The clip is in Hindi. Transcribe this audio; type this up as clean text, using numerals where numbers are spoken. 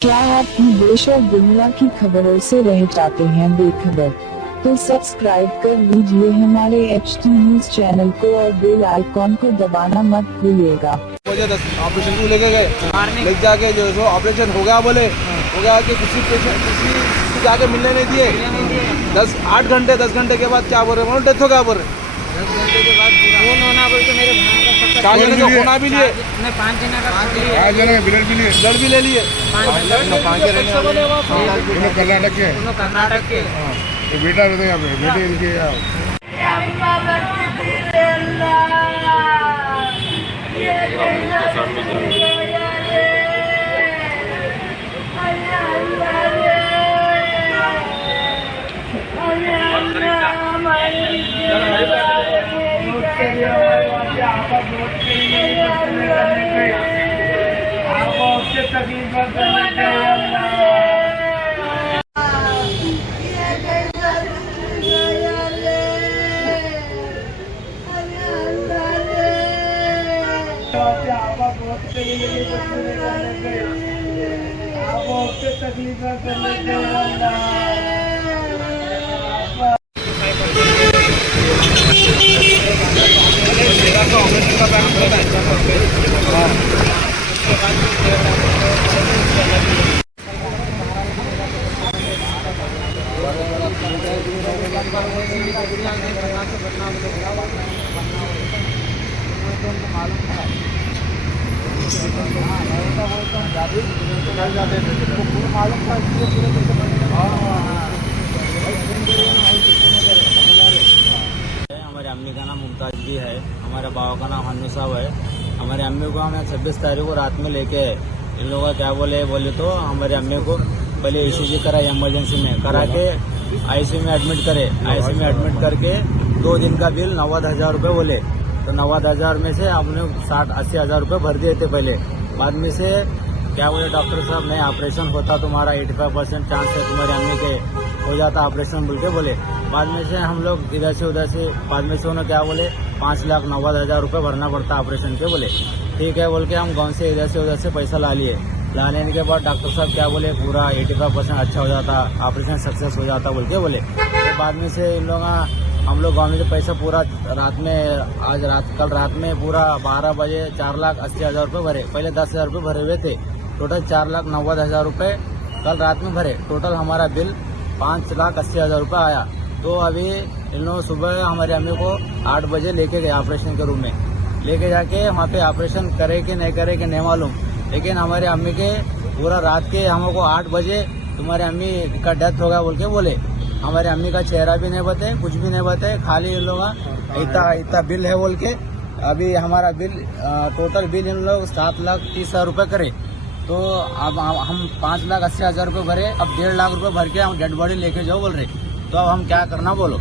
क्या आप देश और दुनिया की खबरों से रह जाते हैं बेखबर? तो सब्सक्राइब कर लीजिए हमारे HT न्यूज चैनल को और बेल आइकॉन को दबाना मत भूलिएगा। मुझे 10 ऑपरेशन को लेके गए, ले जाके जो सो ऑपरेशन हो गया बोले, हो गया कि किसी पेशेंट किसी जाके मिलने नहीं दिए। 10 घंटे के बाद क्या बोल रहे हैं, डेथ हो गया बोल रहे। 10 घंटे के बाद फोन होना बोल तो मेरे भाई का सबका 4 जने को होना भी लिए, नहीं 5 जने का फोन लिए, 5 जने ब्लड भी लिए, ब्लड भी ले लिए। 5 दोनों कर्नाटक के। दोनों कर्नाटक के। ये बेटा रहते यहाँ पे, बेटे इनके यहाँ। हमारे अम्मी का नाम मुमताज भी है, हमारे बाबा का नाम हन्नू साहब है। हमारे अम्मी को हमें 26 तारीख को रात में लेके इन लोगों का क्या बोले तो हमारे अम्मी को पहले ECG कराई, इमरजेंसी में करा के ICU में एडमिट करे। ICU में एडमिट करके 2 दिन का बिल 90,000 रुपये बोले। तो 90,000 में से हमने 60-80 हज़ार रुपये भर दिए थे पहले। बाद में से क्या बोले डॉक्टर साहब, नहीं ऑपरेशन होता तुम्हारा 85% चांस है तुम्हारी अम्मी के हो जाता ऑपरेशन बोल के बोले। बाद में से हम लोग इधर से उधर से बाद में से उन्होंने क्या बोले 5,90,000 रुपये भरना पड़ता ऑपरेशन के बोले। ठीक है बोल के हम गाँव से इधर से उधर से पैसा ला लिए। ला लेने के बाद डॉक्टर साहब क्या बोले पूरा 85% अच्छा हो जाता, ऑपरेशन सक्सेस हो जाता बोल के बोले। तो बाद में से इन लोग हम लोग गाँव में से पैसा पूरा रात में कल रात में पूरा 12 बजे 4,80,000 रुपये भरे। पहले 10,000 रुपये भरे हुए थे, टोटल 4,90,000 रुपये कल रात में भरे। टोटल हमारा बिल 5,80,000 रुपये आया। तो अभी इन लोग सुबह हमारे अम्मी को 8 बजे लेके गए ऑपरेशन के रूम में, लेके जाके वहाँ पे ऑपरेशन करे कि नहीं करे कि नहीं मालूम, लेकिन हमारे अम्मी के पूरा रात के हमको 8 बजे तुम्हारे अम्मी का डेथ हो गया बोल के बोले। हमारे अम्मी का चेहरा भी नहीं बताए, कुछ भी नहीं बताए, खाली इन लोग इतना बिल है बोल के। अभी हमारा बिल टोटल बिल इन लोग 7,30,000 रुपये करे। तो अब हम 5,80,000 रुपये भरे, अब 1.5 लाख रुपये भर के हम डेड बॉडी लेके जाओ बोल रहे। तो अब हम क्या करना बोलो।